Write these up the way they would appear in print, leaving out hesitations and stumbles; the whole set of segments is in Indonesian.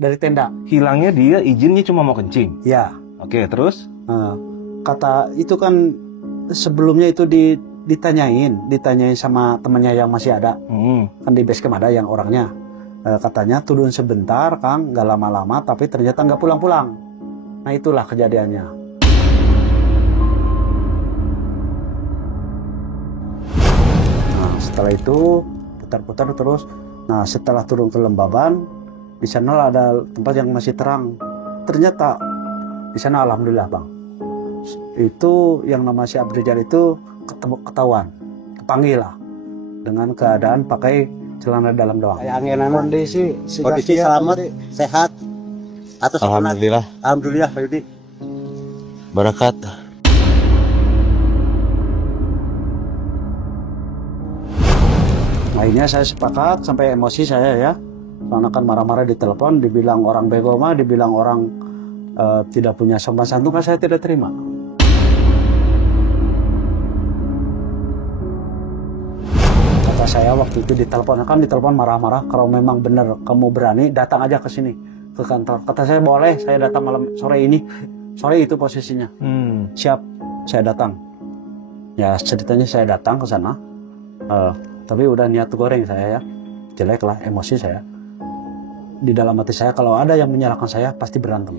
dari tenda. Hilangnya dia izinnya cuma mau kencing. Ya. Oke, terus? Kata itu kan sebelumnya itu ditanyain sama temannya yang masih ada. Kan di base camp ada yang orangnya. Katanya turun sebentar, Kang, nggak lama-lama, tapi ternyata nggak pulang-pulang. Nah itulah kejadiannya. Nah setelah itu putar-putar terus. Nah setelah turun ke Lembaban, di sana ada tempat yang masih terang. Ternyata di sana alhamdulillah Bang, itu yang nama si Abdul itu ketahuan, kepanggil lah dengan keadaan pakai celana dalam doang. Kondisi selamat, sehat. Atas Alhamdulillah. Alhamdulillah Pak Yudi. Barakat. Akhirnya saya sepakat sampai emosi saya ya. Karena kan marah-marah di telepon, dibilang orang bego mah, dibilang orang tidak punya sopan santun, kan saya tidak terima. Kata saya waktu itu ditelepon marah-marah, kalau memang benar kamu berani datang aja ke sini ke kantor. Kata saya boleh, saya datang malam sore ini. Sore itu posisinya. Siap, saya datang. Ya ceritanya saya datang ke sana. Tapi udah niat goreng saya ya. Jelek lah emosi saya. Di dalam hati saya kalau ada yang menyalahkan saya pasti berantem.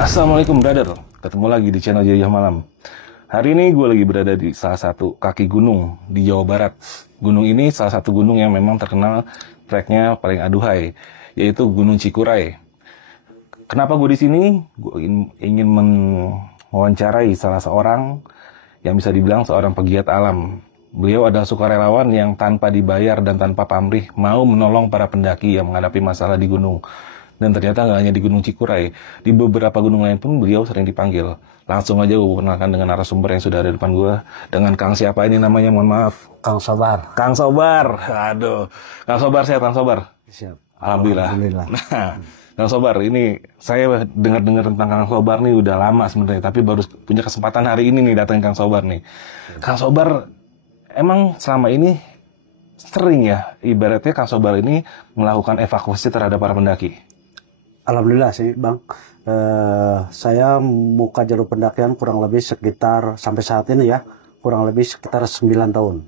Assalamualaikum brother, ketemu lagi di channel Jayah Malam. Hari ini gue lagi berada di salah satu kaki gunung di Jawa Barat. Gunung ini salah satu gunung yang memang terkenal treknya paling aduhai, yaitu Gunung Cikuray. Kenapa gue di sini? Gue ingin mewawancarai salah seorang yang bisa dibilang seorang pegiat alam. Beliau adalah sukarelawan yang tanpa dibayar dan tanpa pamrih mau menolong para pendaki yang menghadapi masalah di gunung. Dan ternyata nggak hanya di Gunung Cikuray, di beberapa gunung lain pun beliau sering dipanggil. Langsung aja gue kenalkan dengan narasumber yang sudah ada di depan gue. Dengan Kang siapa ini namanya, mohon maaf. Kang Sobar. Kang Sobar, aduh. Kang Sobar, sehat Kang Sobar? Siap. Alhamdulillah. Nah, Kang Sobar, ini saya dengar-dengar tentang Kang Sobar nih udah lama sebenarnya. Tapi baru punya kesempatan hari ini nih datangin Kang Sobar nih. Kang Sobar, emang selama ini sering ya, ibaratnya Kang Sobar ini melakukan evakuasi terhadap para pendaki? Alhamdulillah sih Bang, saya muka jalur pendakian kurang lebih sekitar sampai saat ini ya, kurang lebih sekitar 9 tahun.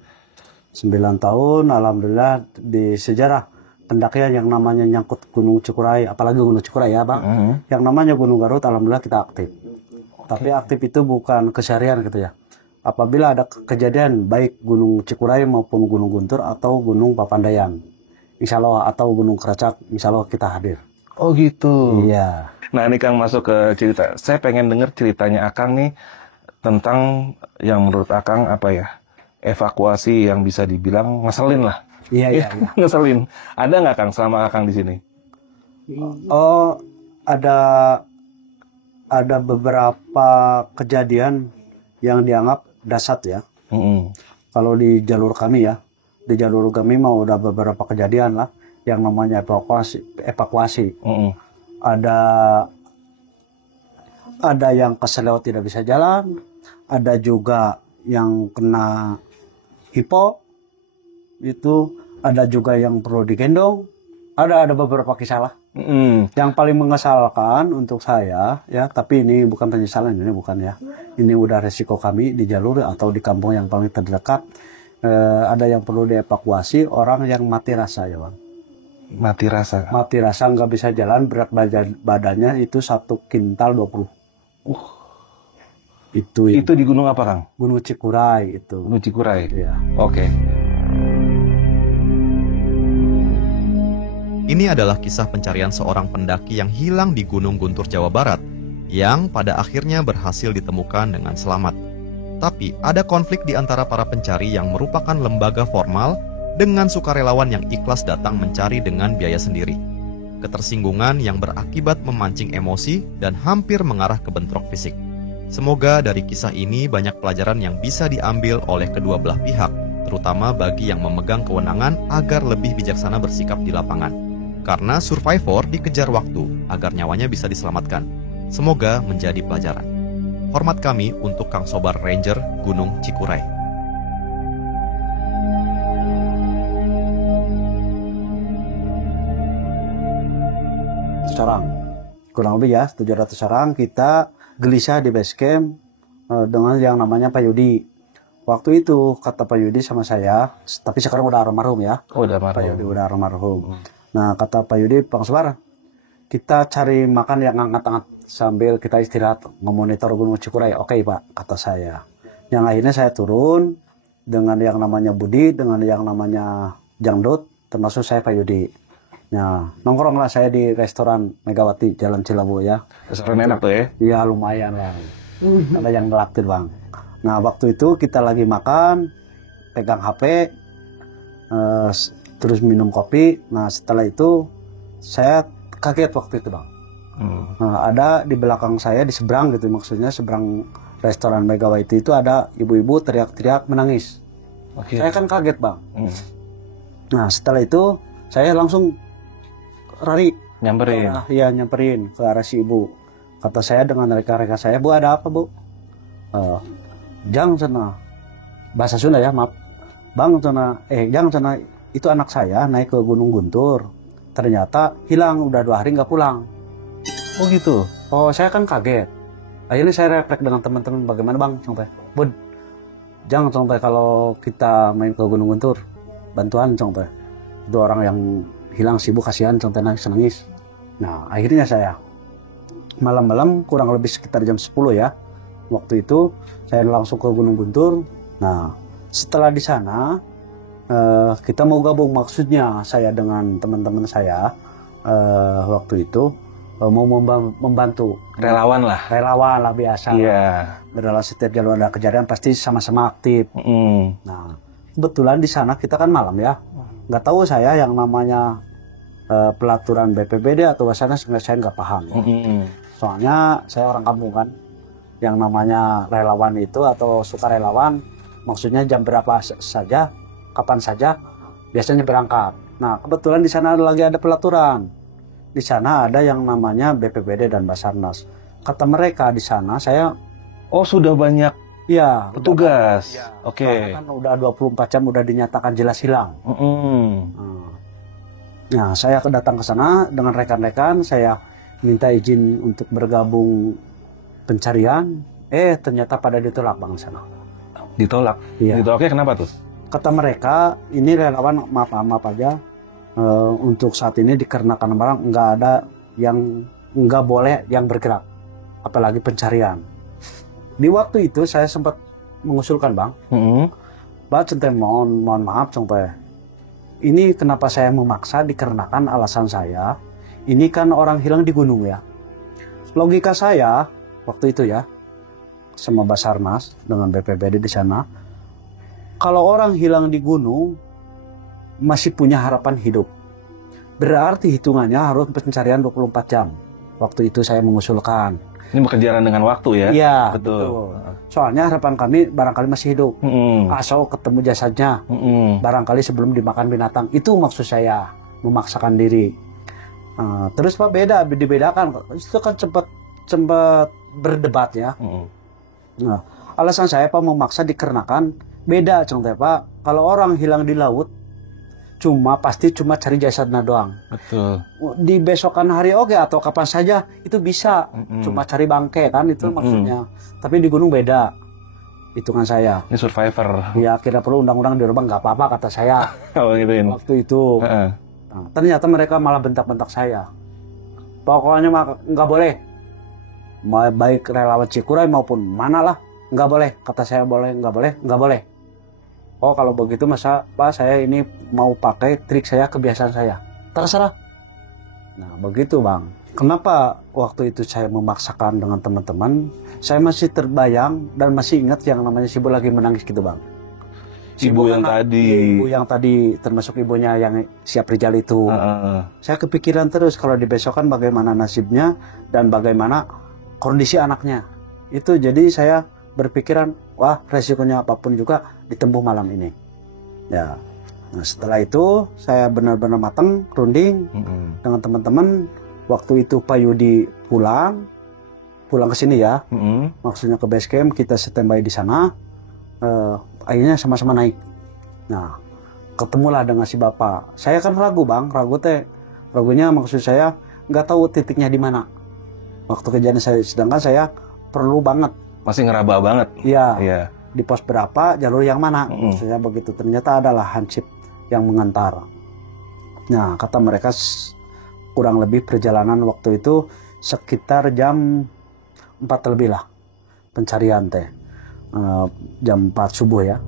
9 tahun, Alhamdulillah di sejarah pendakian yang namanya nyangkut Gunung Cikuray, apalagi Gunung Cikuray ya Bang, yang namanya Gunung Garut, Alhamdulillah kita aktif. Tapi aktif itu bukan keseharian gitu ya. Apabila ada kejadian baik Gunung Cikuray maupun Gunung Guntur atau Gunung Papandayan, insya Allah, atau Gunung Keracak, insya Allah kita hadir. Oh gitu. Iya. Nah ini Kang masuk ke cerita. Saya pengen dengar ceritanya Akang nih tentang yang menurut Akang apa ya, evakuasi yang bisa dibilang ngeselin lah. Iya. Ngeselin. Ada nggak Kang selama Akang di sini? Oh, ada beberapa kejadian yang dianggap dahsyat ya. Kalau di jalur kami ya, di jalur kami mau udah beberapa kejadian lah yang namanya evakuasi. Ada yang keseleo tidak bisa jalan, ada juga yang kena hipo, itu ada juga yang perlu digendong, ada beberapa kisah lah. Yang paling mengesalkan untuk saya ya, tapi ini bukan penyesalan, ini bukan ya. Ini udah resiko kami di jalur atau di kampung yang paling terdekat. Ada yang perlu dievakuasi, orang yang mati rasa ya bang. Mati rasa. Mati rasa nggak bisa jalan, berat badannya itu 1 kintal 20. Itu Itu di gunung apa, Kang? Gunung Cikuray itu. Gunung Cikuray. Ya. Oke. Ini adalah kisah pencarian seorang pendaki yang hilang di Gunung Guntur, Jawa Barat, yang pada akhirnya berhasil ditemukan dengan selamat. Tapi ada konflik di antara para pencari yang merupakan lembaga formal dengan sukarelawan yang ikhlas datang mencari dengan biaya sendiri. Ketersinggungan yang berakibat memancing emosi dan hampir mengarah ke bentrok fisik. Semoga dari kisah ini banyak pelajaran yang bisa diambil oleh kedua belah pihak, terutama bagi yang memegang kewenangan agar lebih bijaksana bersikap di lapangan. Karena survivor dikejar waktu agar nyawanya bisa diselamatkan. Semoga menjadi pelajaran. Hormat kami untuk Kang Sobar Ranger Gunung Cikuray. Orang kurang lebih ya 700 orang kita gelisah di base camp dengan yang namanya Pak Yudi. Waktu itu kata Pak Yudi sama saya, tapi sekarang udah almarhum ya. Oh, udah marah. Pak Yudi udah almarhum. Nah kata Pak Yudi, Pak Sobar, kita cari makan yang hangat-hangat sambil kita istirahat memonitor Gunung Cikuray. Oke Pak, kata saya. Yang akhirnya saya turun dengan yang namanya Budi, dengan yang namanya Jangdut, termasuk saya Pak Yudi. Nah, nongkronglah saya di restoran Megawati Jalan Cilabu ya. Restoran enak tuh ya? Iya lumayan lah. Ada yang ngelaktir bang. Nah waktu itu kita lagi makan, pegang HP, terus minum kopi. Nah setelah itu saya kaget waktu itu bang. Nah, ada di belakang saya di seberang gitu, maksudnya seberang restoran Megawati itu ada ibu-ibu teriak-teriak menangis. Saya kan kaget bang. Nah setelah itu saya langsung lari Nyamperin. Iya nyamperin ke arah si ibu. Kata saya dengan rekan-rekan saya, Bu ada apa Bu? Jang sana, bahasa Sunda ya maaf. Bang sana, Jang sana, itu anak saya naik ke Gunung Guntur. Ternyata hilang, udah 2 hari nggak pulang. Oh gitu? Oh saya kan kaget. Akhirnya saya refleks dengan teman-teman, bagaimana bang? Sampai, Bud, jangan sampai kalau kita main ke Gunung Guntur, bantuan sampai. Itu orang yang hilang sibuk, kasihan sampai nangis. Nah akhirnya saya malam-malam kurang lebih sekitar jam 10 ya. Waktu itu saya langsung ke Gunung Guntur. Nah setelah di sana kita mau gabung, maksudnya saya dengan teman-teman saya waktu itu mau membantu. Relawan lah. Relawan lah biasa. Iya. Berdalam setiap jalur ada kejadian pasti sama-sama aktif. Nah kebetulan di sana kita kan malam ya. Nggak tahu saya yang namanya pelaturan BPBD atau bahasanya saya nggak paham. Soalnya saya orang kampung kan, yang namanya relawan itu atau sukarelawan, maksudnya jam berapa saja, kapan saja, biasanya berangkat. Nah kebetulan di sana lagi ada pelaturan. Di sana ada yang namanya BPBD dan Basarnas. Kata mereka di sana saya, oh sudah banyak ya petugas. Ya, Oke. kan udah 24 jam udah dinyatakan jelas hilang. Nah, saya datang ke sana dengan rekan-rekan, saya minta izin untuk bergabung pencarian. Ternyata pada ditolak bang sana. Ditolak? Iya. Ditolaknya kenapa tuh? Kata mereka, ini relawan maaf aja. Untuk saat ini dikarenakan barang nggak ada yang nggak boleh yang bergerak, apalagi pencarian. Di waktu itu saya sempat mengusulkan bang, Pak centeng mohon maaf sampai. Ini kenapa saya memaksa dikarenakan alasan saya, ini kan orang hilang di gunung ya. Logika saya waktu itu ya, sama Basarnas dengan BPBD di sana, kalau orang hilang di gunung masih punya harapan hidup. Berarti hitungannya harus pencarian 24 jam. Waktu itu saya mengusulkan. Ini berkejaran dengan waktu ya? Iya, betul. Soalnya harapan kami barangkali masih hidup. Asal ketemu jasadnya. Barangkali sebelum dimakan binatang. Itu maksud saya, memaksakan diri. Terus Pak dibedakan. Itu kan sempat berdebat ya. Nah, alasan saya Pak memaksa dikarenakan beda contohnya Pak. Kalau orang hilang di laut, pasti cuma cari jasadnya doang. Betul. Di besokan hari oke atau kapan saja itu bisa, Mm-mm. cuma cari bangke kan itu maksudnya. Tapi di gunung beda, hitungan saya. Ini survivor. Ya kira perlu undang-undang dirubah nggak apa-apa kata saya Kalau gituin. waktu itu. Heeh. Nah, ternyata mereka malah bentak-bentak saya. Pokoknya nggak boleh, baik relawan Cikuray maupun mana lah, nggak boleh. Kata saya boleh, nggak boleh. Oh kalau begitu masa Pak saya ini mau pakai trik saya, kebiasaan saya. Terserah. Nah begitu Bang. Kenapa waktu itu saya memaksakan dengan teman-teman? Saya masih terbayang dan masih ingat yang namanya si Ibu lagi menangis gitu Bang. Ibu yang tadi. Ibu yang tadi termasuk ibunya yang siap Rijal itu. Heeh. Saya kepikiran terus kalau dibesokan bagaimana nasibnya dan bagaimana kondisi anaknya. Itu jadi saya berpikiran, wah resikonya apapun juga ditempuh malam ini. Ya. Nah, setelah itu saya benar-benar matang, runding Mm-mm. dengan teman-teman. Waktu itu Pak Yudi pulang ke sini ya. Mm-mm. Maksudnya ke base camp, kita standby di sana. Akhirnya sama-sama naik. Nah, ketemulah dengan si bapak. Saya kan ragu Bang, ragunya maksud saya nggak tahu titiknya di mana. Waktu kejadian sedangkan saya perlu banget. Masih ngeraba banget. Iya. Iya. Di pos berapa, jalur yang mana. Mm-mm. Maksudnya begitu. Ternyata adalah hansip yang mengantar. Nah, kata mereka kurang lebih perjalanan waktu itu sekitar jam 4 lebih lah pencarian teh. Jam 4 subuh ya.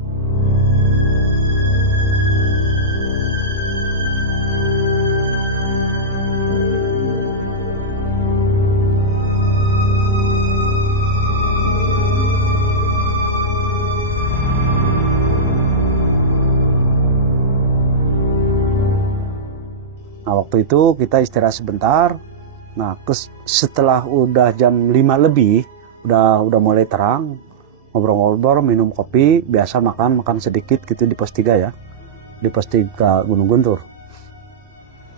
Nah waktu itu kita istirahat sebentar. Nah setelah udah jam 5 lebih, udah mulai terang, ngobrol-ngobrol, minum kopi, biasa makan sedikit gitu di pos 3 ya, di pos 3 Gunung Guntur.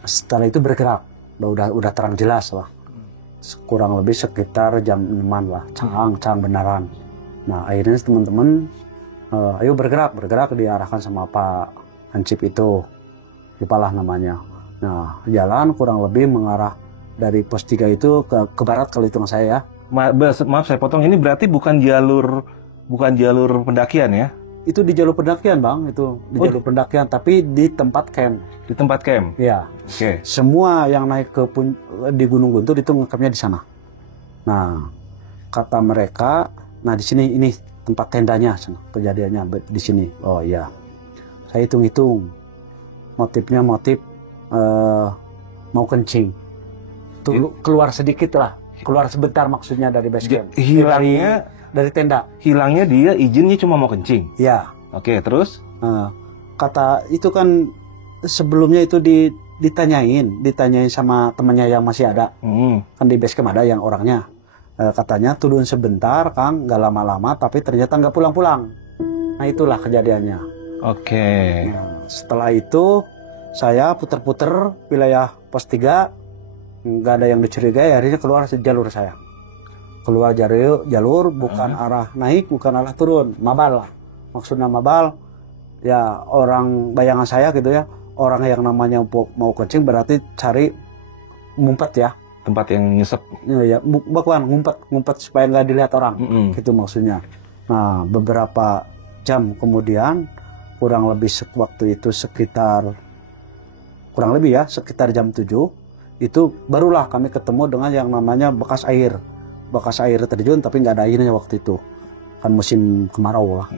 Setelah itu bergerak, udah terang jelas lah, kurang lebih sekitar jam 6-an lah, cang beneran. Nah akhirnya teman-teman, ayo bergerak diarahkan sama Pak Hansip itu, lupalah namanya. Nah jalan kurang lebih mengarah dari pos 3 itu ke barat kalau hitung saya ya. Maaf saya potong, ini berarti bukan jalur pendakian ya? Itu di jalur pendakian Bang, itu di jalur pendakian tapi di tempat camp. Di tempat camp. Ya. Oke. Semua yang naik di Gunung Guntur itu ngecampnya di sana. Nah, kata mereka, nah di sini ini tempat tendanya kejadiannya di sini. Oh iya. Saya hitung-hitung. Motifnya mau kencing. Tuh keluar sedikit lah. Keluar sebentar maksudnya dari base camp. Hilangnya dari tenda. Hilangnya dia izinnya cuma mau kencing. Ya. Oke, terus? Kata itu kan sebelumnya itu ditanyain sama temannya yang masih ada. Kan di base camp ada yang orangnya. Katanya turun sebentar Kang, nggak lama-lama, tapi ternyata nggak pulang-pulang. Nah itulah kejadiannya. Oke. Nah, setelah itu saya puter-puter wilayah pos 3, nggak ada yang dicurigai, akhirnya keluar jalur saya. Keluar jalur bukan arah naik, bukan arah turun, mabal lah. Maksudnya mabal, ya orang bayangan saya gitu ya, orang yang namanya mau kencing berarti cari ngumpet ya. Tempat yang nyesep. Ya, bukan ngumpet supaya nggak dilihat orang, gitu maksudnya. Nah, beberapa jam kemudian, kurang lebih waktu itu sekitar jam 7, itu barulah kami ketemu dengan yang namanya bekas air terjun, tapi nggak ada airnya waktu itu, kan musim kemarau lah.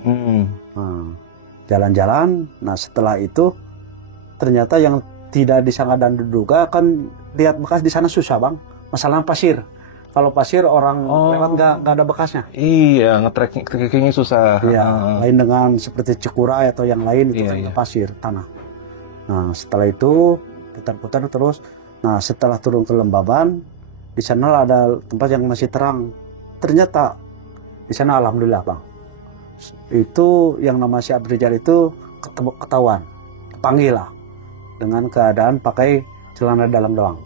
Nah, jalan-jalan, nah setelah itu ternyata yang tidak disangka dan diduga kan lihat bekas di sana susah Bang, masalah pasir. Kalau pasir orang lewat nggak ada bekasnya. Iya, nge-trekkingnya susah. Iya, lain dengan seperti Cikuray atau yang lain itu kan pasir tanah. Nah setelah itu putar-putar terus. Nah setelah turun ke Lembaban, di sana ada tempat yang masih terang. Ternyata di sana alhamdulillah Bang, itu yang nama si Abrijal itu ketahuan, panggil lah dengan keadaan pakai celana dalam doang.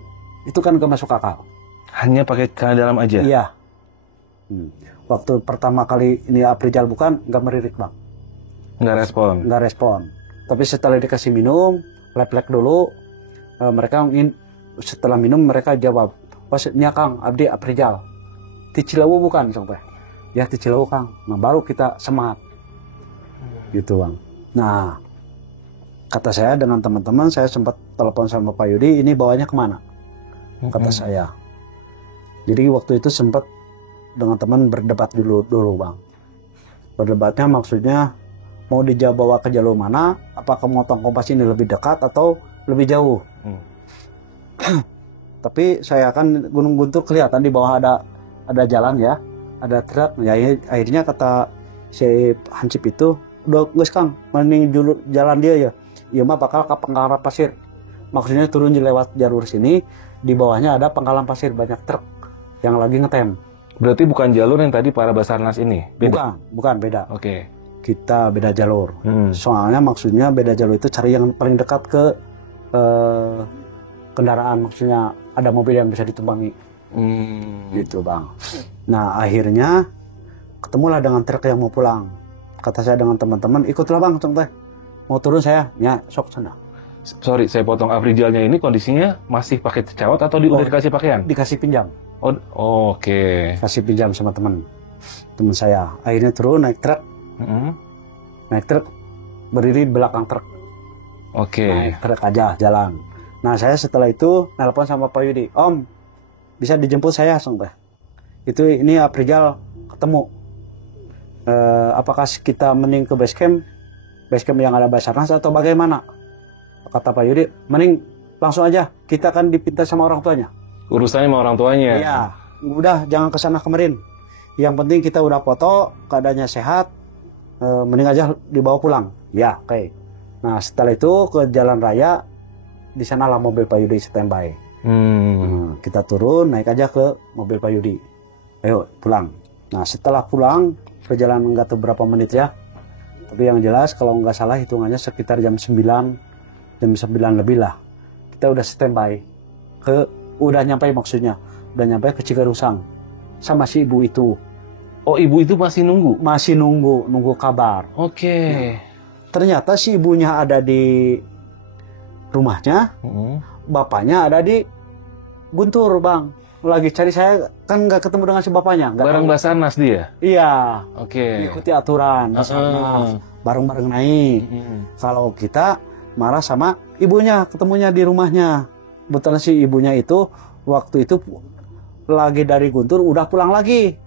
Itu kan gak masuk akal. Hanya pakai celana dalam aja? Iya. Waktu pertama kali ini Abrijal bukan, nggak meririk Bang. Nggak respon? Nggak respon. Tapi setelah dikasih minum, lep-lep dulu. Mereka setelah minum mereka jawab, "Pasnya Kang, abdi Aprijal." "Ti Cilewu bukan?" Sampai. "Ya, ti Cilewu Kang." Nah, baru kita semangat. Gitu Bang. Nah, kata saya dengan teman-teman, saya sempat telepon sama Pak Yudi, ini bawanya kemana? Kata saya. Jadi waktu itu sempat dengan teman berdebat dulu Bang. Berdebatnya maksudnya mau bawa ke jalur mana? Apakah Motong Kompas ini lebih dekat atau lebih jauh? Tapi saya kan Gunung Guntur kelihatan di bawah ada jalan ya, ada truk. Ya akhirnya kata si Hansip itu, "Udah guys Kang, mending dulu jalan dia ya." Iya mah bakal ke pangkalan pasir. Maksudnya turun lewat jalur sini, di bawahnya ada pangkalan pasir, banyak truk yang lagi ngetem. Berarti bukan jalur yang tadi para Basarnas ini? Beda? Bukan beda. Oke. Kita beda jalur. Soalnya maksudnya beda jalur itu cari yang paling dekat ke kendaraan, maksudnya ada mobil yang bisa ditumpangi. Gitu Bang. Nah akhirnya ketemulah dengan truk yang mau pulang. Kata saya dengan teman-teman, "Ikutlah Bang, contoh. Mau turun saya, ya sok sana." Sorry, saya potong. Afrijalnya ini kondisinya masih pakai cawat atau udah dikasih pakaian? Dikasih pinjam. Oke. Kasih pinjam sama teman saya. Akhirnya turun naik truk. Naik truk, berdiri di belakang truk. Oke. Naik truk aja jalan. Nah saya setelah itu nelpon sama Pak Yudi, "Om, bisa dijemput saya sampai ini Aprijal ketemu. Apakah kita mending ke base camp yang ada Basarnas atau bagaimana?" Kata Pak Yudi, "Mending langsung aja, kita kan dipinta sama orang tuanya." Urusannya sama orang tuanya? Iya, udah jangan kesana kemarin. Yang penting kita udah foto, keadaannya sehat, mending aja dibawa pulang. Ya, oke. Nah setelah itu ke jalan raya, di sanalah mobil Pak Yudi standby. Kita turun, naik aja ke mobil Pak Yudi. Ayo pulang. Nah setelah pulang, perjalanan nggak tahu berapa menit ya. Tapi yang jelas kalau nggak salah hitungannya sekitar jam 9 lebih lah. Kita udah standby udah nyampe ke Cigarusang sama si ibu itu. Oh, ibu itu masih nunggu? Masih nunggu kabar. Oke. Nah, ternyata si ibunya ada di rumahnya, bapaknya ada di Guntur Bang. Lagi cari saya, kan nggak ketemu dengan si bapaknya. Bareng Basarnas dia? Iya. Oke. Ikuti aturan Basarnas, bareng-bareng naik. Kalau kita marah sama ibunya, ketemunya di rumahnya. Betul si ibunya itu waktu itu lagi dari Guntur udah pulang lagi.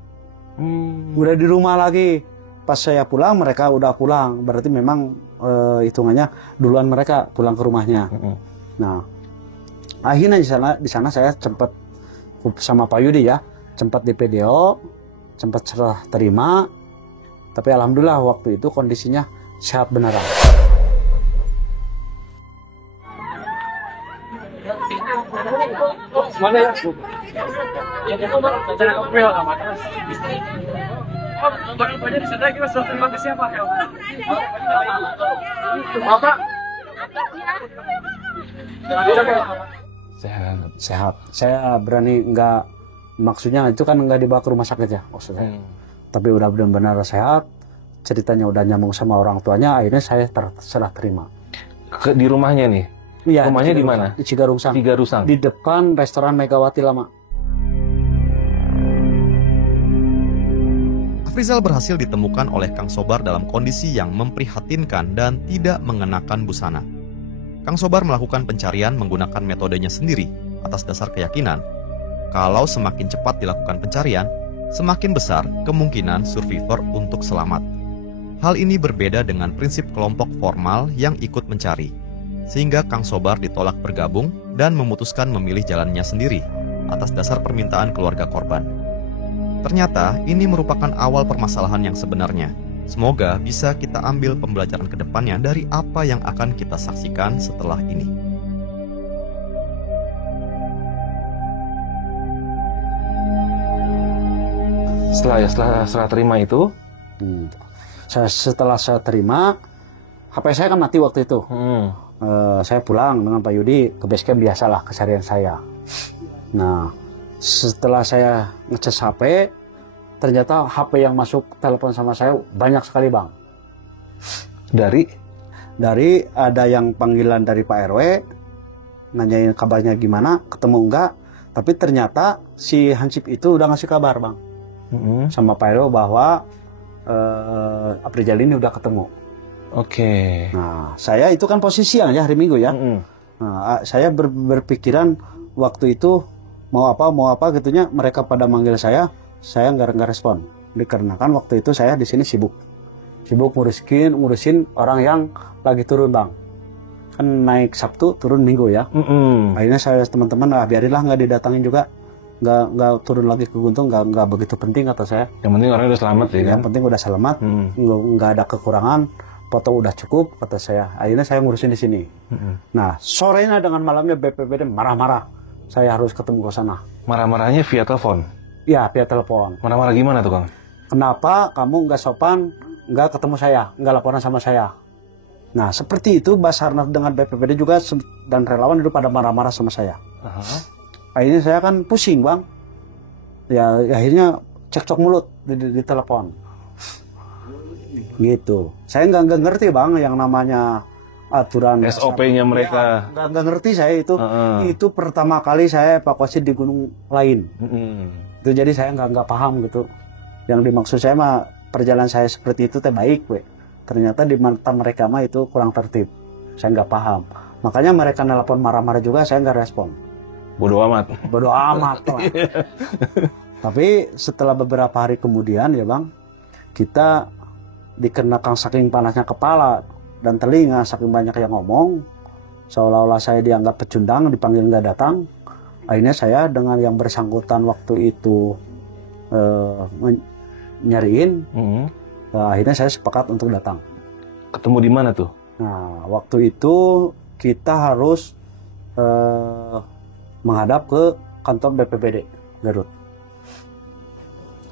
Udah di rumah lagi. Pas saya pulang mereka udah pulang. Berarti memang hitungannya duluan mereka pulang ke rumahnya. Nah, akhirnya di sana saya sempat sama Pak Yudi ya, sempat di PDO, sempat serah terima. Tapi alhamdulillah waktu itu kondisinya sehat beneran. Mana ya? Ya itu mah cara kopel sama. Barang banyak di sana kita sudah terima kasih Pak. Bapak. Sehat. Saya berani maksudnya itu kan nggak dibawa ke rumah sakit ya maksudnya. Tapi udah benar-benar sehat. Ceritanya udah nyambung sama orang tuanya, akhirnya saya serah terima. Di rumahnya nih? Iya, rumahnya di mana? Di Cigarusang. Di depan restoran Megawati Lama. Afrizal berhasil ditemukan oleh Kang Sobar dalam kondisi yang memprihatinkan dan tidak mengenakan busana. Kang Sobar melakukan pencarian menggunakan metodenya sendiri atas dasar keyakinan kalau semakin cepat dilakukan pencarian, semakin besar kemungkinan survivor untuk selamat. Hal ini berbeda dengan prinsip kelompok formal yang ikut mencari, sehingga Kang Sobar ditolak bergabung dan memutuskan memilih jalannya sendiri atas dasar permintaan keluarga korban. Ternyata ini merupakan awal permasalahan yang sebenarnya. Semoga bisa kita ambil pembelajaran ke depannya dari apa yang akan kita saksikan setelah ini. Setelah terima itu, setelah saya terima, HP saya kan mati waktu itu. Saya pulang dengan Pak Yudi ke base camp, biasalah keseharian saya. Nah, setelah saya ngecas HP, ternyata HP yang masuk telepon sama saya banyak sekali Bang. Dari ada yang panggilan dari Pak RW, nanyain kabarnya gimana, ketemu enggak. Tapi ternyata si Hansip itu udah ngasih kabar Bang sama Pak RW bahwa Aprijal ini udah ketemu. Oke. Nah, saya itu kan posisi ya hari Minggu ya. Nah, saya berpikiran waktu itu mau apa gitunya, mereka pada manggil saya nggak respon. Dikarenakan waktu itu saya di sini sibuk ngurusin orang yang lagi turun Bang. Kan naik Sabtu turun Minggu ya. Akhirnya saya teman-teman biarinlah nggak didatangin juga, nggak turun lagi ke Guntung, nggak begitu penting kata saya. Yang penting orangnya udah selamat ya kan? Yang penting udah selamat, nggak ada kekurangan, foto udah cukup kata saya. Akhirnya saya ngurusin di sini. Nah, sorenya dengan malamnya BPBD marah-marah. Saya harus ketemu ke sana. Marah-marahnya via telepon? Iya, via telepon. Marah-marah gimana tuh Kang? Kenapa kamu nggak sopan, nggak ketemu saya, nggak laporan sama saya? Nah, seperti itu Basarnas dengan BPBD juga dan relawan itu pada marah-marah sama saya. Akhirnya saya kan pusing Bang. Ya akhirnya cekcok mulut di telepon. Gitu. Saya nggak ngerti Bang yang namanya aturan SOP-nya mereka. Ya, nggak ngerti saya itu. Itu pertama kali saya evakuasi di gunung lain. Itu jadi saya nggak paham gitu. Yang dimaksud saya mah perjalanan saya seperti itu teh baik, we. Ternyata di mata mereka mah itu kurang tertib. Saya nggak paham. Makanya mereka nelpon marah-marah juga saya nggak respon. Bodoh amat. Bodoh amat lah. Tapi setelah beberapa hari kemudian ya Bang, kita dikenakan saking panasnya kepala dan telinga, saking banyak yang ngomong, seolah-olah saya dianggap pecundang, dipanggil nggak datang. Akhirnya saya dengan yang bersangkutan waktu itu nyariin, akhirnya saya sepakat untuk datang. Ketemu di mana tuh? Nah, waktu itu kita harus menghadap ke kantor BPBD Garut.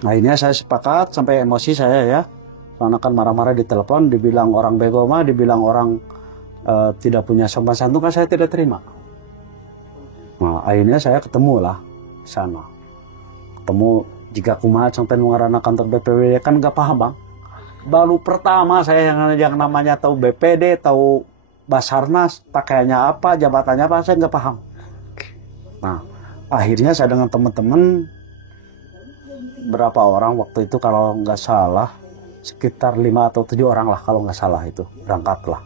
Akhirnya saya sepakat, sampai emosi saya ya. Karena kan marah-marah di telepon, dibilang orang bego mah, dibilang orang tidak punya sopan santun, kan saya tidak terima. Nah, akhirnya saya ketemu lah di sana. Ketemu jika kumaha sampai mengarana kantor BPBD, kan nggak paham Bang. Baru pertama saya yang namanya tahu BPD, tahu Basarnas, pakaiannya apa, jabatannya apa, saya nggak paham. Nah, akhirnya saya dengan teman-teman berapa orang waktu itu kalau nggak salah sekitar 5 atau 7 orang lah kalau nggak salah itu berangkat lah.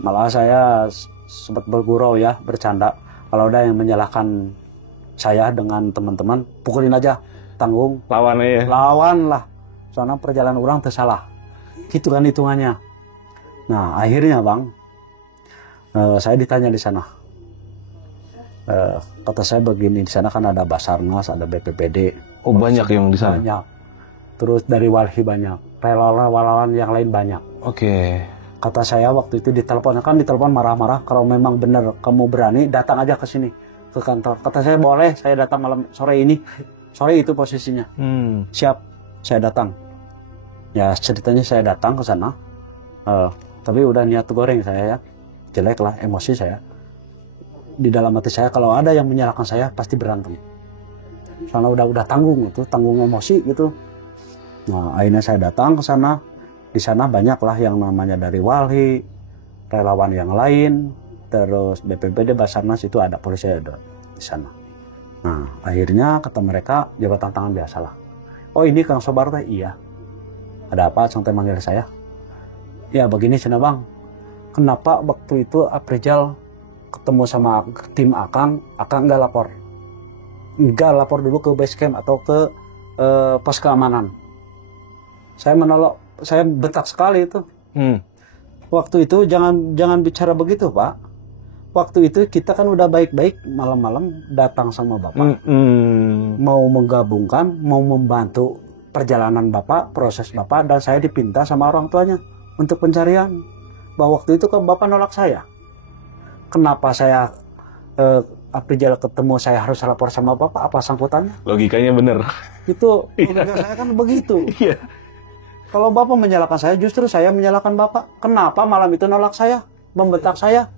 Malah saya sempat bergurau ya, bercanda. Kalau ada yang menyalahkan saya dengan teman-teman, pukulin aja, tanggung. Lawan ya? Lawan lah. Soalnya perjalanan orang tersalah. Gitu kan hitungannya. Nah, akhirnya Bang, saya ditanya di sana. Kata saya begini, di sana kan ada Basarnas, ada BPBD. Oh, banyak yang di sana? Banyak. Terus dari Walhi banyak. Relawan yang lain banyak. Oke. Kata saya waktu itu ditelepon, kan ditelepon marah-marah, kalau memang benar kamu berani, datang aja ke sini, ke kantor. Kata saya boleh, saya datang malam sore ini. Sore itu posisinya. Siap, saya datang. Ya ceritanya saya datang ke sana. Tapi udah niat goreng saya ya. Jelek lah, emosi saya. Di dalam hati saya kalau ada yang menyalahkan saya pasti berantem. Soalnya udah tanggung itu, tanggung emosi gitu. Nah, akhirnya saya datang ke sana. Di sana banyaklah yang namanya dari Walhi, relawan yang lain, terus BPBD, Basarnas itu ada, polisi ada di sana. Nah, akhirnya kata mereka jabatan tangan biasalah. Oh, ini Kang Sobar teh? Iya. Ada apa? Sampai manggil saya. Ya begini cina Bang. Kenapa waktu itu Aprijal ketemu sama tim Akang nggak lapor? Nggak lapor dulu ke base camp atau ke pos keamanan. Saya menolak, saya bentak sekali itu. Waktu itu jangan bicara begitu Pak. Waktu itu kita kan udah baik-baik, malam-malam datang sama Bapak. Mau menggabungkan, mau membantu perjalanan Bapak, proses Bapak, dan saya dipinta sama orang tuanya untuk pencarian. Bahwa waktu itu kan Bapak nolak saya. Kenapa saya Aprijal ketemu saya harus lapor sama Bapak? Apa sangkutannya? Logikanya bener. Itu logika saya kan begitu. Iya. Kalau Bapak menyalahkan saya, justru saya menyalahkan Bapak. Kenapa malam itu nolak saya, membentak saya?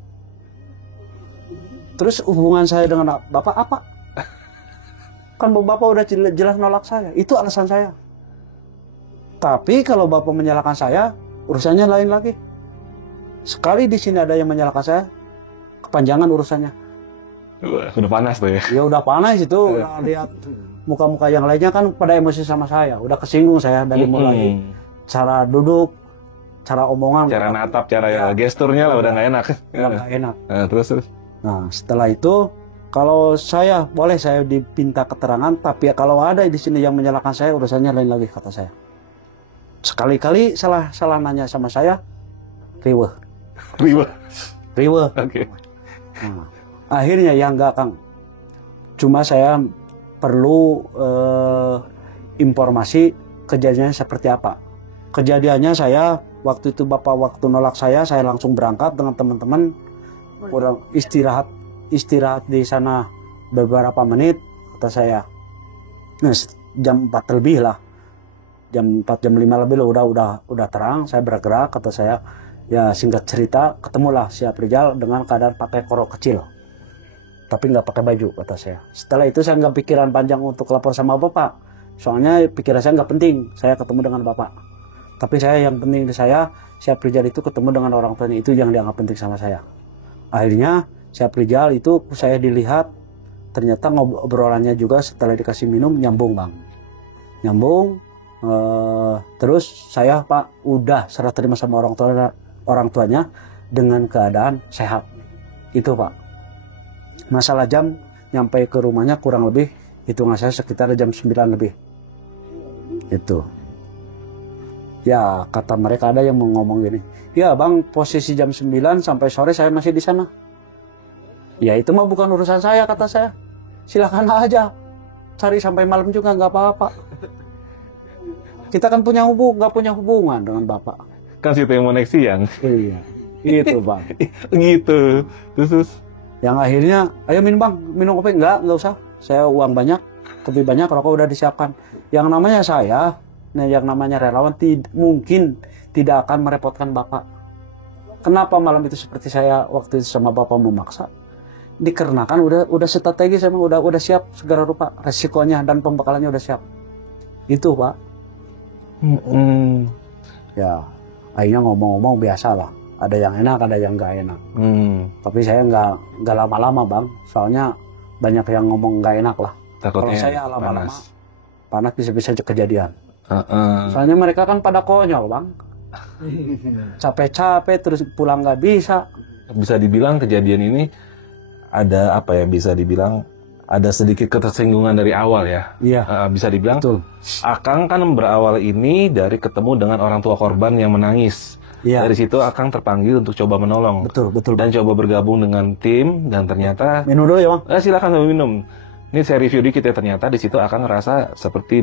Terus hubungan saya dengan Bapak apa? Kan Bapak udah jelas nolak saya. Itu alasan saya. Tapi kalau Bapak menyalahkan saya, urusannya lain lagi. Sekali di sini ada yang menyalahkan saya, kepanjangan urusannya. Wah, udah panas tuh ya. Ya udah panas itu, udah lihat muka-muka yang lainnya kan pada emosi sama saya, udah kesinggung saya dari mulai cara duduk, cara omongan, Cara natap, cara gesturnya lah udah nggak enak. udah nggak enak. Nah, terus. Nah setelah itu, kalau saya boleh saya dipinta keterangan, tapi kalau ada di sini yang menyalahkan saya, urusannya lain lagi kata saya. Sekali-kali salah nanya sama saya, riweh. Oke. Nah, akhirnya ya enggak Kang, cuma saya perlu informasi kejadiannya seperti apa. Kejadiannya saya waktu itu Bapak waktu nolak saya langsung berangkat dengan teman-teman, kurang istirahat di sana beberapa menit kata saya. Nah, jam 4 lebih lah, jam 4 jam 5 lebih lah udah terang, saya bergerak kata saya. Ya singkat cerita ketemulah si Aprijal dengan keadaan pakai korok kecil, tapi nggak pakai baju kata saya. Setelah itu saya nggak pikiran panjang untuk lapor sama Bapak, soalnya pikiran saya nggak penting, saya ketemu dengan Bapak. Tapi saya yang penting di saya, si Aprijal itu ketemu dengan orang tuanya, itu yang dianggap penting sama saya. Akhirnya si Aprijal itu saya dilihat, ternyata ngobrolannya juga setelah dikasih minum nyambung Bang, nyambung. Terus saya Pak udah serah terima sama orang tuanya dengan keadaan sehat. Itu Pak. Masalah jam nyampe ke rumahnya kurang lebih hitungan saya sekitar jam 9 lebih. Itu. Ya kata mereka ada yang mau ngomong gini, ya Bang posisi jam 9 sampai sore saya masih di sana. Ya itu mah bukan urusan saya kata saya. Silakan aja cari sampai malam juga nggak apa-apa. Kita kan nggak punya hubungan dengan Bapak. Kan situ yang mau naik siang. Iya, itu Bang. Gitu. Terus. Yang akhirnya, ayo minum kopi. Enggak usah. Saya uang banyak, kopi banyak, rokok udah disiapkan. Yang namanya saya, yang namanya relawan, mungkin tidak akan merepotkan Bapak. Kenapa malam itu seperti saya waktu itu sama Bapak memaksa? Dikarenakan udah strategi, saya udah siap segala rupa resikonya dan pembekalannya udah siap. Itu Pak. Ya, akhirnya ngomong-ngomong biasa lah. Ada yang enak, ada yang nggak enak. Tapi saya nggak lama-lama Bang, soalnya banyak yang ngomong nggak enak lah. Takutnya kalau saya lama-lama panas bisa kejadian. Uh-uh. Soalnya mereka kan pada konyol Bang. Capek-capek terus pulang nggak bisa. Bisa dibilang kejadian ini ada apa ya? Bisa dibilang ada sedikit ketersinggungan dari awal ya. Iya. Bisa dibilang. Betul. Akang kan berawal ini dari ketemu dengan orang tua korban yang menangis. Iya. Dari situ Akang terpanggil untuk coba menolong. Betul. Dan coba bergabung dengan tim dan ternyata. Minum dulu ya Bang. Silakan sambil minum. Ini saya review dikit ya, ternyata di situ Akang ngerasa seperti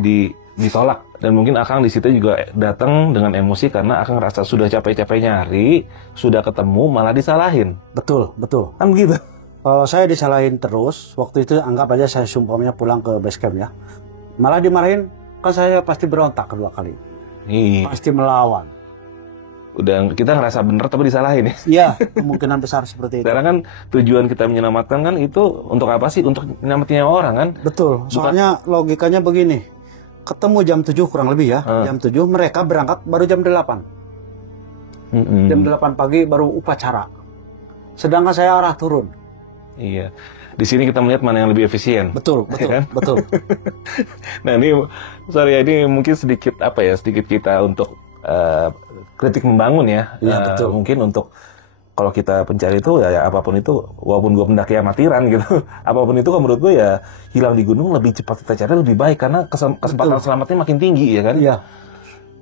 ditolak, dan mungkin Akang di situ juga datang dengan emosi karena Akang ngerasa sudah capek-capek nyari, sudah ketemu malah disalahin. Betul. Kan begitu. Kalau saya disalahin terus, waktu itu anggap aja saya sumpahnya pulang ke base camp ya. Malah dimarahin, kan saya pasti berontak kedua kali. Nih, Pasti melawan. udah kita ngerasa bener tapi disalahin ya. Iya, kemungkinan besar seperti itu. Sekarang kan tujuan kita menyelamatkan kan itu untuk apa sih? Untuk menyelamatkan nyawa orang kan? Betul, soalnya logikanya begini. Ketemu jam 7 kurang lebih ya. Jam 7 mereka berangkat baru jam 8. Jam 8 pagi baru upacara. Sedangkan saya arah turun. Iya. Di sini kita melihat mana yang lebih efisien. Betul. Kan? Betul. Nah ini, sorry ya, ini mungkin sedikit sedikit kita untuk kritik membangun ya. Iya, betul. Mungkin untuk kalau kita pencari itu ya apapun itu, walaupun gue pendaki amatiran gitu, apapun itu menurut gue ya hilang di gunung lebih cepat kita cari lebih baik karena kesempatan selamatnya makin tinggi ya kan? Iya.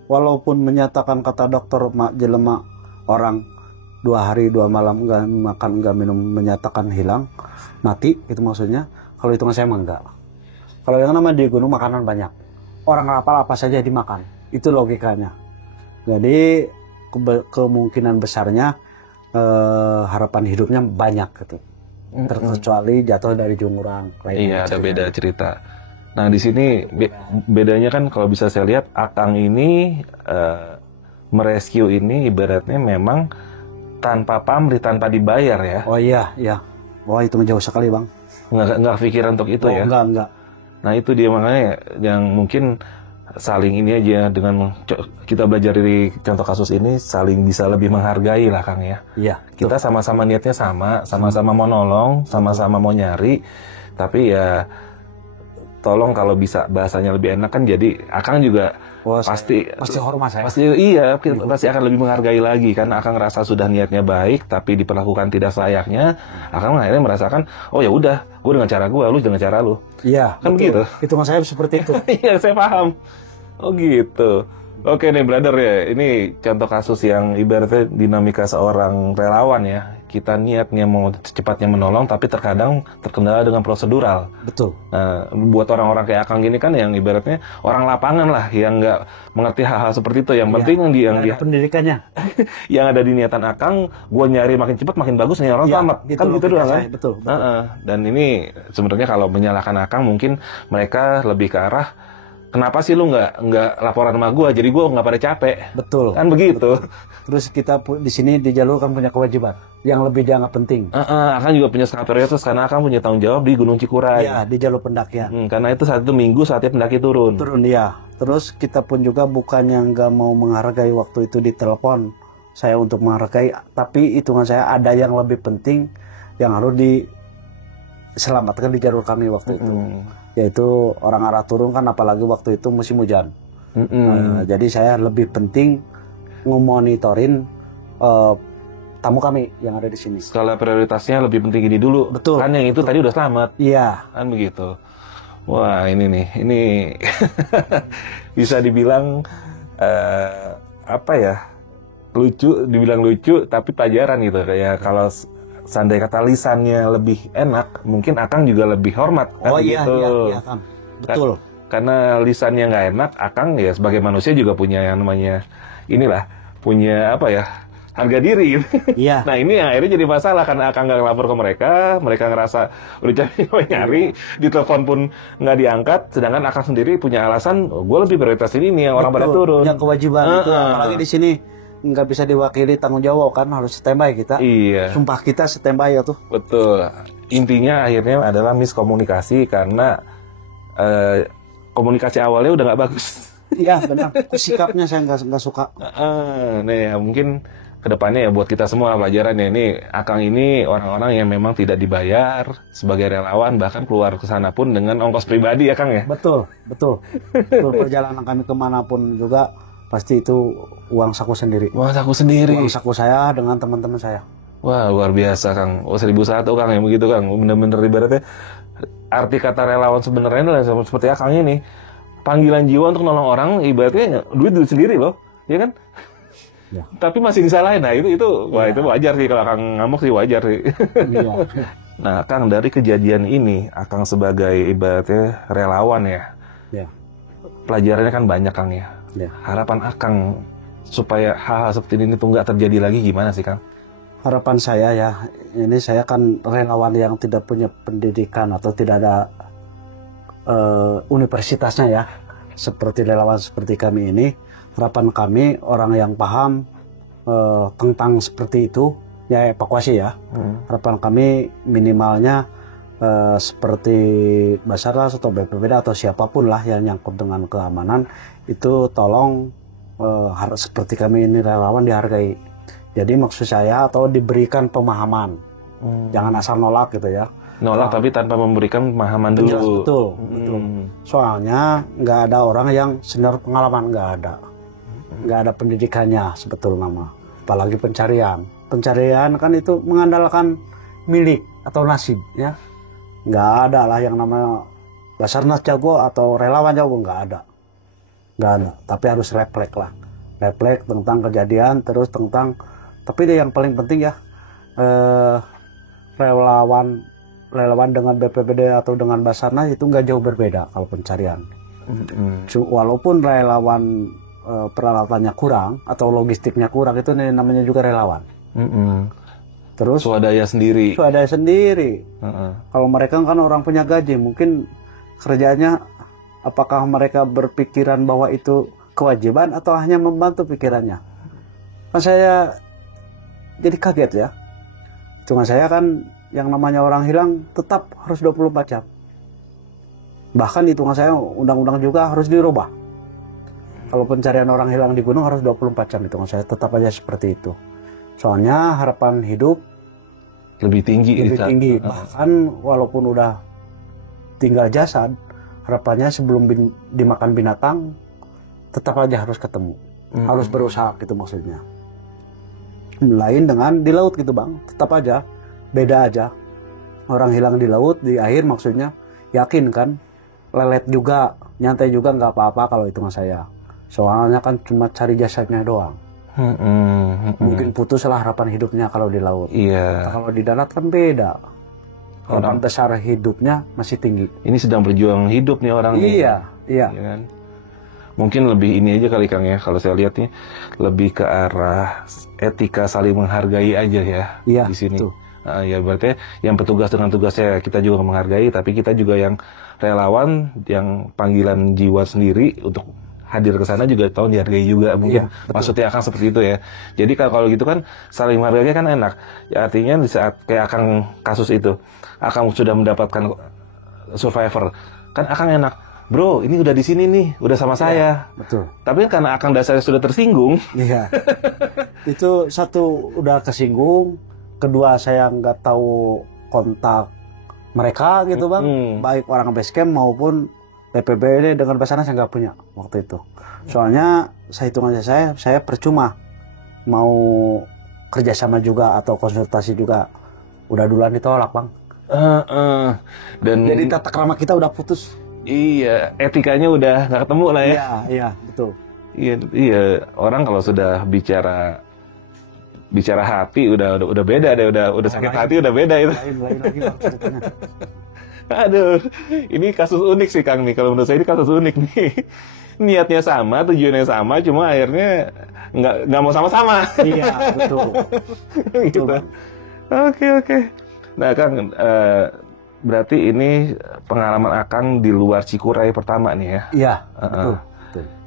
Walaupun menyatakan kata dokter jelema orang 2 hari 2 malam nggak makan nggak minum menyatakan hilang mati itu maksudnya. Kalau hitungan saya mah enggak. Kalau yang namanya di gunung makanan banyak. Orang rapal apa saja dimakan. Itu logikanya. Jadi kemungkinan besarnya harapan hidupnya banyak gitu. Terkecuali jatuh dari jurang. Iya, ada beda cerita. Nah di sini bedanya kan kalau bisa saya lihat Akang ini merescue ini ibaratnya memang tanpa pamrih, tanpa dibayar ya. Oh iya. Wah itu jauh sekali Bang. Nggak pikiran untuk itu ya. Enggak. Nah itu dia makanya yang mungkin saling ini aja dengan kita belajar dari contoh kasus ini saling bisa lebih menghargai lah Kang ya. Iya. Kita sama-sama niatnya sama-sama mau nolong, sama-sama mau nyari, tapi ya tolong kalau bisa bahasanya lebih enak kan jadi Akang juga pasti hormat saya. pasti iya pasti akan lebih menghargai lagi karena Akang ngerasa sudah niatnya baik tapi diperlakukan tidak selayaknya. Akang akhirnya merasakan oh ya udah gue dengan cara gue, lu dengan cara lu. Iya, Kan betul. begitu? Hitungan saya seperti itu. Iya, saya paham. Oh gitu. Oke nih, brother ya. Ini contoh kasus yang ibaratnya dinamika seorang relawan ya. Kita niatnya mau secepatnya menolong, tapi terkadang terkendala dengan prosedural. Betul. Nah, buat orang-orang kayak Akang gini kan yang ibaratnya orang lapangan lah, yang nggak mengerti hal-hal seperti itu. Yang penting yang Ada pendidikannya. yang ada di niatan Akang, gua nyari makin cepat makin bagus nih orang Iya, selamat. gitu Kan gitu logika doang kan? saya, betul. Dan ini sebenarnya kalau menyalahkan Akang mungkin mereka lebih ke arah kenapa sih lu nggak laporan sama gua, jadi gua nggak pada capek. Betul. Kan begitu. Terus kita di sini di jalur kan punya kewajiban yang lebih dianggap penting. Akang juga punya skala prioritas karena Akang punya tanggung jawab di Gunung Cikuray. Iya, di jalur pendakian. Karena itu saat itu minggu saatnya pendaki turun. Turun ya. Terus kita pun juga bukannya nggak mau menghargai waktu itu di telepon saya untuk menghargai, tapi hitungan saya ada yang lebih penting yang harus diselamatkan di jalur kami waktu itu. Yaitu orang arah turun kan apalagi waktu itu musim hujan. Jadi saya lebih penting ngemonitorin tamu kami yang ada di sini. Skala prioritasnya lebih penting ini dulu. Betul. Kan yang itu tadi udah selamat. Iya. Kan begitu. Wah ini nih, ini bisa dibilang apa ya, lucu, dibilang lucu tapi pelajaran gitu. Kayak kalau seandainya kata lisannya lebih enak, mungkin Akang juga lebih hormat. Kan Oh iya, begitu. iya, Kang. Betul. Karena lisannya nggak enak, Akang ya sebagai manusia juga punya yang namanya inilah, punya apa ya, harga diri gitu. Iya. Nah ini yang akhirnya jadi masalah karena Akang nggak lapor ke mereka ngerasa udah capek nyari, ditelepon pun nggak diangkat, sedangkan Akang sendiri punya alasan, gue lebih prioritas ini nih yang orang pada turun. Punya kewajiban itu, apalagi di sini nggak bisa diwakili tanggung jawab kan, harus standby kita. Iya. Sumpah kita standby ya tuh. Betul. Intinya akhirnya adalah miskomunikasi karena komunikasi awalnya udah nggak bagus. Iya benar. Sikapnya saya nggak suka. Nih ya, mungkin kedepannya ya buat kita semua pelajaran ya, ini Akang ini orang-orang yang memang tidak dibayar sebagai relawan, bahkan keluar ke sana pun dengan ongkos pribadi ya Kang ya. Betul. Perjalanan kami kemanapun juga pasti itu uang saku sendiri. Wah, aku sendiri. Uang saku saya dengan teman-teman saya. Wah, luar biasa Kang. Oh, 1001 Kang yang begitu Kang. Bener-bener ibaratnya arti kata relawan sebenarnya adalah seperti Akang ini. Panggilan jiwa untuk nolong orang ibaratnya duit sendiri loh, ya kan? Ya. Tapi masih disalahin. Nah, itu wah itu wajar sih kalau Akang ngamuk sih wajar sih. Iya. Nah, Kang dari kejadian ini, Akang sebagai ibaratnya relawan ya. Ya. Pelajarannya kan banyak Kang ya. Ya. Harapan Akang supaya hal-hal seperti ini tuh nggak terjadi lagi gimana sih Kang? Harapan saya ya, ini saya kan relawan yang tidak punya pendidikan atau tidak ada universitasnya ya, seperti relawan seperti kami ini. Harapan kami orang yang paham tentang seperti itu ya evakuasi ya. Harapan kami minimalnya seperti Basarnas atau BPBD atau siapapun lah yang nyangkut dengan keamanan itu tolong seperti kami ini relawan dihargai. Jadi maksud saya atau diberikan pemahaman, jangan asal nolak gitu ya. Nolak tapi tanpa memberikan pemahaman dulu. Betul. Soalnya nggak ada orang yang senior pengalaman, nggak ada pendidikannya sebetulnya mah. Apalagi pencarian kan itu mengandalkan milik atau nasib ya. Nggak ada lah yang namanya Basarnas jago atau relawan jago, nggak ada. Tapi harus refleks tentang kejadian, terus tentang. Tapi yang paling penting ya relawan dengan BPBD atau dengan Basarnas itu nggak jauh berbeda kalau pencarian. Walaupun relawan peralatannya kurang atau logistiknya kurang, itu namanya juga relawan. Terus swadaya sendiri. Kalau mereka kan orang punya gaji, mungkin kerjanya apakah mereka berpikiran bahwa itu kewajiban atau hanya membantu pikirannya. Kan saya jadi kaget ya. Cuma saya kan yang namanya orang hilang tetap harus 24 jam. Bahkan hitungan saya undang-undang juga harus dirubah. Kalau pencarian orang hilang di gunung harus 24 jam itu, saya tetap aja seperti itu. Soalnya harapan hidup Lebih tinggi. lebih Isa. tinggi. Bahkan walaupun udah tinggal jasad, harapannya sebelum dimakan binatang tetap aja harus ketemu. Harus berusaha gitu maksudnya. Lain dengan di laut gitu Bang, tetap aja beda aja. Orang hilang di laut, di air maksudnya yakin kan, lelet juga, nyantai juga nggak apa-apa kalau hitungan saya. Soalnya kan cuma cari jasadnya doang. Mungkin putus lah harapan hidupnya kalau di laut. Iya. Kalau di darat kan beda. Harapan besar hidupnya masih tinggi. Ini sedang berjuang hidup nih orang nih. Iya. Iya kan? Mungkin lebih ini aja kali Kang ya, kalau saya lihat nih lebih ke arah etika saling menghargai aja ya Iya, di sini. betul. Ya berarti yang petugas dengan tugasnya kita juga menghargai, tapi kita juga yang relawan, yang panggilan jiwa sendiri untuk hadir ke sana juga tahu dihargai juga mungkin. Iya, betul. Maksudnya akan seperti itu ya. Jadi kalau gitu kan saling menghargai kan enak. Ya, artinya di saat kayak Akang kasus itu, Akang sudah mendapatkan survivor, kan Akang enak. Bro, ini udah di sini nih, udah sama saya. Betul. Tapi karena Akang dasarnya sudah tersinggung, Iya. Itu satu udah kesinggung, kedua saya nggak tahu kontak mereka gitu Bang, baik orang basecamp maupun PPBD dengan Basarnas saya nggak punya waktu itu. Soalnya saya hitung aja saya percuma mau kerjasama juga atau konsultasi juga udah duluan ditolak Bang. dan Jadi tata krama kita udah putus. iya, etikanya udah nggak ketemu lah ya. Iya betul. Iya, orang kalau sudah bicara hati udah beda deh, udah sakit hati udah beda itu. Lain lagi Bang ceritanya. Aduh, ini kasus unik sih Kang nih. Kalau menurut saya ini kasus unik nih. Niatnya sama, tujuannya sama, cuma akhirnya nggak mau sama-sama. Iya betul. Gitu. Bang. Oke. Nah Kang, berarti ini pengalaman Akang di luar Cikuray pertama nih ya? Iya betul.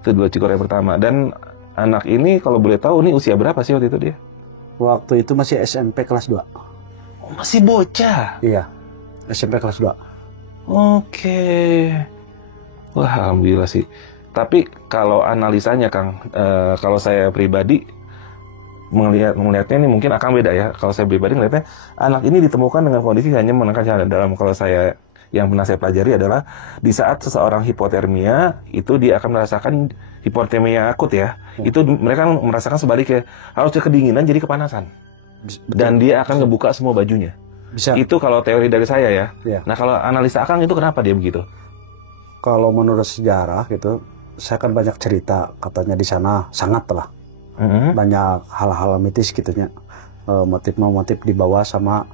Itu di luar Cikuray pertama. Dan anak ini kalau boleh tahu ini usia berapa sih waktu itu dia? Waktu itu masih SMP kelas 2. Oh, masih bocah. Iya. SMP kelas 2. Oke. Wah, alhamdulillah sih. Tapi kalau analisanya Kang, kalau saya pribadi melihatnya ini mungkin akan beda ya. Kalau saya pribadi melihatnya anak ini ditemukan dengan kondisi hanya menekan dalam, kalau saya yang pernah saya pelajari adalah di saat seseorang hipotermia itu dia akan merasakan hipotermia akut ya. Itu mereka merasakan sebaliknya, harusnya kedinginan jadi kepanasan. Dan dia akan ngebuka semua bajunya. Bisa. Itu kalau teori dari saya ya. Iya. Nah kalau analisa Akang itu kenapa dia begitu? Kalau menurut sejarah gitu, saya kan banyak cerita katanya di sana sangat lah banyak hal-hal mitis gitunya, motif dibawa sama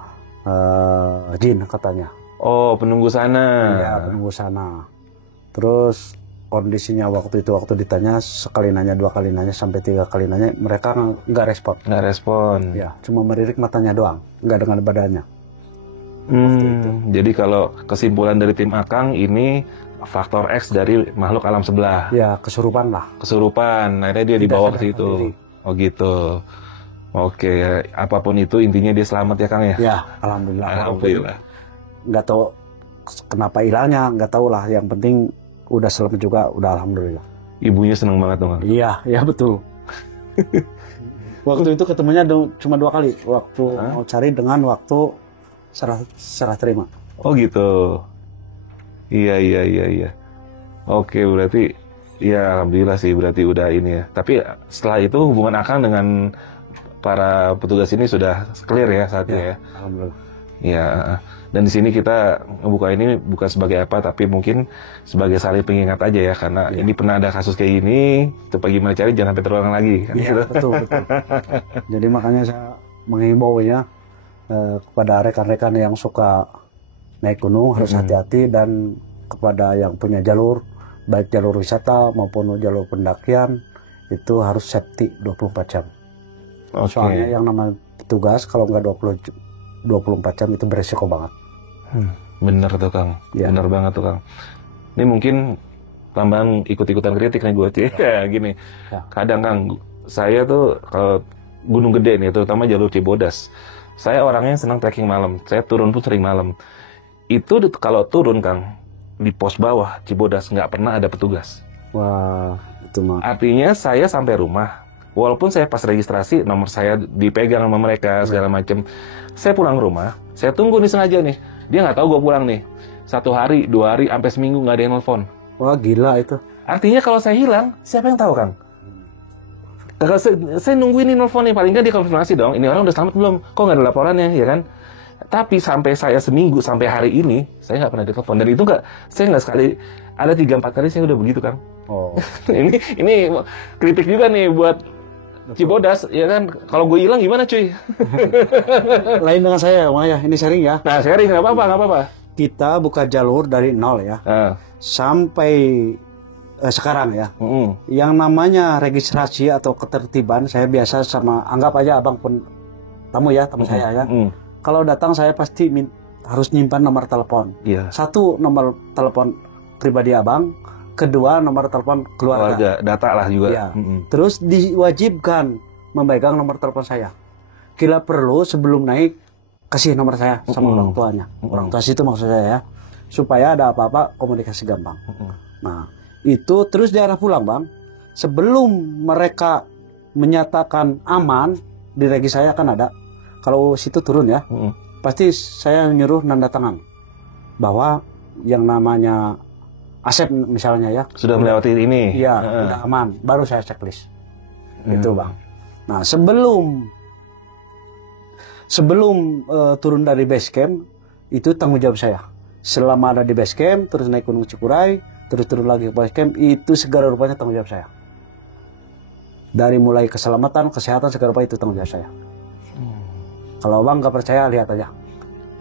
jin katanya. Oh, penunggu sana. Iya, penunggu sana. Terus kondisinya waktu ditanya sekali nanya, 2 kali nanya, sampai 3 kali nanya, mereka nggak respon. Nggak respon. Ya, cuma melirik matanya doang, nggak dengan badannya. Jadi kalau kesimpulan dari tim Akang ini faktor X dari makhluk alam sebelah. Ya, kesurupan lah. Kesurupan, akhirnya dia Tidak dibawa ke sadar situ. sendiri. Oh gitu. Oke, apapun itu intinya dia selamat ya Kang ya. Ya, alhamdulillah. Alhamdulillah. Nggak tahu kenapa hilangnya, nggak tahu lah. Yang penting udah selamat juga, udah alhamdulillah. Ibunya seneng banget dong Kang. Iya betul. Waktu itu ketemunya cuma 2 kali. Waktu mau cari dengan waktu serah terima. Oh gitu. Iya. Oke, berarti ya alhamdulillah sih berarti udah ini ya. Tapi setelah itu hubungan Akang dengan para petugas ini sudah clear ya saatnya ya. Alhamdulillah. Ya. Dan di sini kita ngebuka ini bukan sebagai apa, tapi mungkin sebagai saling pengingat aja ya, karena ini pernah ada kasus kayak gini, itu gimana cari jangan sampai terulang lagi. Kan Iya, gitu. betul. Jadi makanya saya menghimbau ya kepada rekan-rekan yang suka naik gunung harus hati-hati, dan kepada yang punya jalur, baik jalur wisata maupun jalur pendakian, itu harus safety 24 jam. Oke. Soalnya yang namanya petugas kalau nggak 24 jam itu beresiko banget. Bener tuh Kang, Ya. bener banget tuh Kang. Ini mungkin tambahan ikut-ikutan kritik nih gue ya gini. Ya. Kadang Kang, saya tuh kalau gunung gede nih, terutama jalur Cibodas, saya orangnya senang trekking malam. Saya turun pun sering malam. Itu kalau turun Kang, di pos bawah Cibodas nggak pernah ada petugas. Wah, Itu mah. Artinya saya sampai rumah, walaupun saya pas registrasi nomor saya dipegang sama mereka segala macem, saya pulang ke rumah, saya tunggu nih sengaja nih, dia nggak tahu gue pulang nih, 1 hari, 2 hari, sampai seminggu nggak ada yang nelfon. Wah gila itu. Artinya kalau saya hilang, siapa yang tahu Kang? Kalau saya nungguin ini nelfon nih, paling nggak dia konfirmasi dong, ini orang udah selamat belum? Kok nggak ada laporannya, ya kan? Tapi sampai saya seminggu, sampai hari ini, saya nggak pernah ditelepon. Dan itu saya nggak sekali, ada 3-4 kali saya udah begitu Kang. Oh. ini kritik juga nih buat Cibodas, ya kan? Kalau gue hilang gimana cuy? Lain dengan saya, Bang ya. Ini sharing ya. Nah sekarang nggak apa-apa. Kita buka jalur dari nol ya, sampai sekarang ya. Yang namanya registrasi atau ketertiban, saya biasa sama, anggap aja abang pun tamu ya, tamu saya ya. Kalau datang saya pasti harus nyimpan nomor telepon. Iya. 1 nomor telepon pribadi abang, kedua nomor telepon keluarga. Data lah juga. Ya. Terus diwajibkan memegang nomor telepon saya. Kila perlu sebelum naik kasih nomor saya sama orang tuanya. Orang tua itu maksud saya ya. Supaya ada apa-apa komunikasi gampang. Nah, itu terus di arah pulang Bang. Sebelum mereka menyatakan aman di regi saya kan ada. Kalau situ turun ya. Pasti saya nyuruh nanda tangan bahwa yang namanya Asep misalnya ya sudah melewati ini. Iya, udah aman. Baru saya checklist. Itu Bang. Nah, sebelum turun dari base camp, itu tanggung jawab saya. Selama ada di base camp, terus naik Gunung Cikuray, terus turun lagi ke base camp, itu segala rupanya tanggung jawab saya. Dari mulai keselamatan, kesehatan, segala rupa itu tanggung jawab saya. Kalau Bang nggak percaya, lihat aja.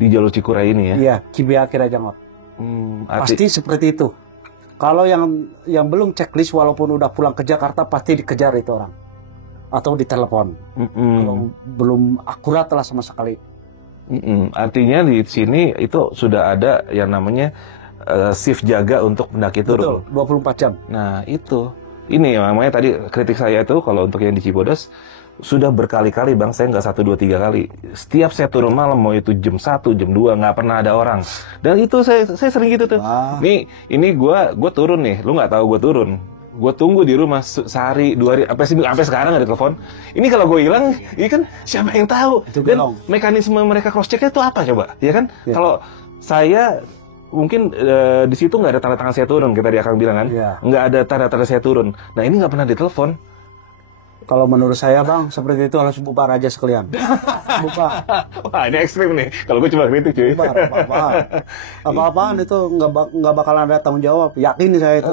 Di jalur Cikuray ini ya? Iya, Kibia Kira Jangot. Pasti seperti itu. Kalau yang belum checklist, walaupun udah pulang ke Jakarta, pasti dikejar itu orang. Atau ditelepon. Kalau belum akurat lah sama sekali. Artinya di sini itu sudah ada yang namanya shift jaga untuk pendaki turun. Betul, 24 jam. Nah itu. Ini namanya tadi kritik saya itu kalau untuk yang di Cibodas, sudah berkali-kali Bang, saya nggak 1, 2, 3 kali. Setiap saya turun malam, mau itu jam 1, jam 2, nggak pernah ada orang. Dan itu saya sering gitu tuh. Wah. Nih, ini gue turun nih, lu nggak tahu gue turun. Gue tunggu di rumah sehari, 2 hari, sampai sekarang nggak ada telepon. Ini kalau gue hilang, ini kan siapa yang tahu? Itu Dan gelong. mekanisme mereka cross checknya itu apa coba? Ya kan? Ya. Kalau saya mungkin di situ nggak ada tanda tangan saya turun, kita dia akan bilang kan, Ya. nggak ada tanda-tanda saya turun. Nah ini nggak pernah ditelepon. Kalau menurut saya Bang, seperti itu harus bubar aja sekalian. Bubar. Wah ini ekstrim nih. Kalau gue cuma kritik cuy. Bubar, apa-apaan itu nggak bakalan ada tanggung jawab. Yakin saya itu.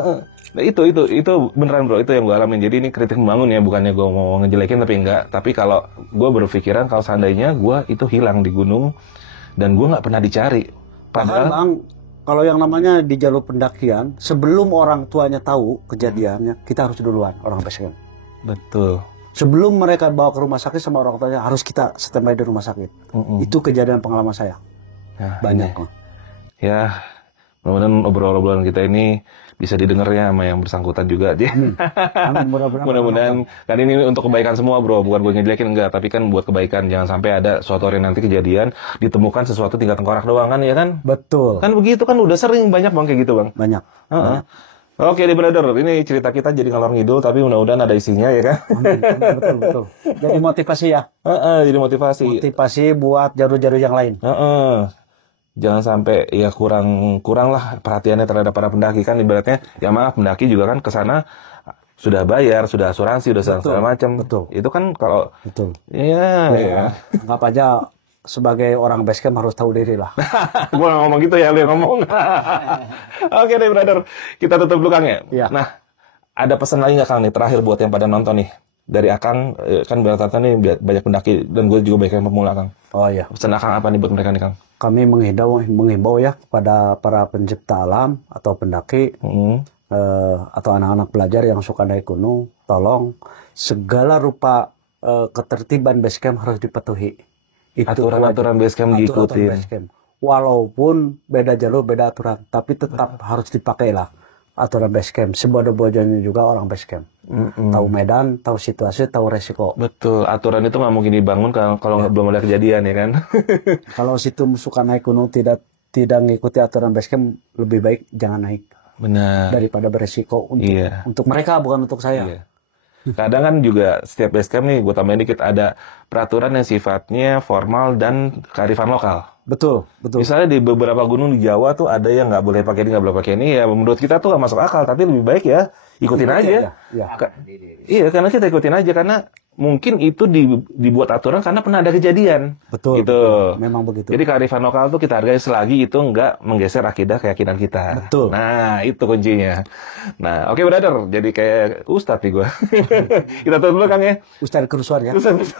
Nah, itu beneran bro, itu yang gue alamin. Jadi ini kritik membangun ya, bukannya gue mau ngejelekin tapi enggak. Tapi kalau gue berpikiran kalau seandainya gue itu hilang di gunung dan gue nggak pernah dicari. Padahal Bang, kalau yang namanya di jalur pendakian, sebelum orang tuanya tahu kejadiannya, kita harus duluan orang base camp. Betul. Sebelum mereka bawa ke rumah sakit sama orang tuanya, harus kita standby di rumah sakit. Itu kejadian pengalaman saya. Nah, banyak. Ya, mudah-mudahan obrolan kita ini bisa didengarnya sama yang bersangkutan juga. Amin, Mudah-mudahan kan ini untuk kebaikan semua bro, bukan gue ngejelekin enggak, tapi kan buat kebaikan. Jangan sampai ada suatu hari nanti kejadian ditemukan sesuatu tinggal tengkorak doang kan, ya kan? Betul. Kan begitu kan, udah sering banyak Bang kayak gitu Bang. Banyak. Oke deh brother, ini cerita kita jadi ngalor ngidul tapi mudah-mudahan ada isinya ya kan? Betul. Jadi motivasi ya. Jadi motivasi. Motivasi buat jalur-jalur yang lain. Jangan sampai ya kurang lah perhatiannya terhadap para pendaki kan, ibaratnya ya maaf, pendaki juga kan kesana sudah bayar, sudah asuransi, sudah segala macam. Betul. Itu kan kalau Betul. Iya. Anggap aja sebagai orang base camp harus tahu diri lah. Gue ngomong gitu ya, lu yang ngomong. Oke deh brother, kita tutup dulu Kang ya. Iya. Nah, ada pesan lagi nggak Kang nih terakhir buat yang pada nonton nih? Dari Akang, kan rata-rata nih banyak pendaki dan gue juga banyak yang pemula Kang. Oh iya. Pesan Akang apa nih buat mereka nih Kang? Kami menghimbau ya kepada para pencipta alam atau pendaki atau anak-anak pelajar yang suka naik gunung, tolong segala rupa ketertiban base camp harus dipatuhi. Aturan-aturan base camp diikutin. Walaupun beda jalur, beda aturan, tapi tetap harus dipakai lah aturan base camp. Sebodoh-bodohnya juga orang base camp. Tahu medan, tahu situasi, tahu resiko. Betul, aturan itu nggak mungkin dibangun kalau belum ada kejadian ya kan. Kalau situ suka naik gunung tidak mengikuti aturan base camp, lebih baik jangan naik. Benar. daripada beresiko Iya. untuk mereka, bukan untuk saya. Iya. Kadang kan juga setiap basecamp nih, gue tambahin dikit, ada peraturan yang sifatnya formal dan kearifan lokal. Betul, betul. Misalnya di beberapa gunung di Jawa tuh ada yang nggak boleh pakai ini, nggak boleh pakai ini. Ya menurut kita tuh nggak masuk akal, tapi lebih baik ya ikutin aja. Iya. Iya, karena kita ikutin aja, karena mungkin itu dibuat aturan karena pernah ada kejadian. Betul, Gitu. betul. Memang begitu. Jadi kearifan lokal tuh kita hargai selagi itu nggak menggeser akidah keyakinan kita. Betul. Nah, itu kuncinya. Nah, oke brother. Jadi kayak ustadz nih gue. Kita tutup dulu Kang ya. Ustadz Kerusuhan ya. Ustadz.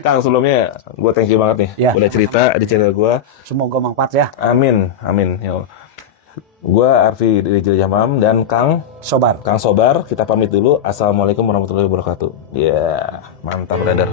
Kang, sebelumnya gue thank you banget nih. Ya. Udah cerita di channel gue. Semoga manfaat ya. Amin. Amin. Ya Allah. Gue Arfi dari Jelajah Malam dan Kang Sobar. Sobar. Kita pamit dulu. Assalamualaikum warahmatullahi wabarakatuh. Ya, mantap brother.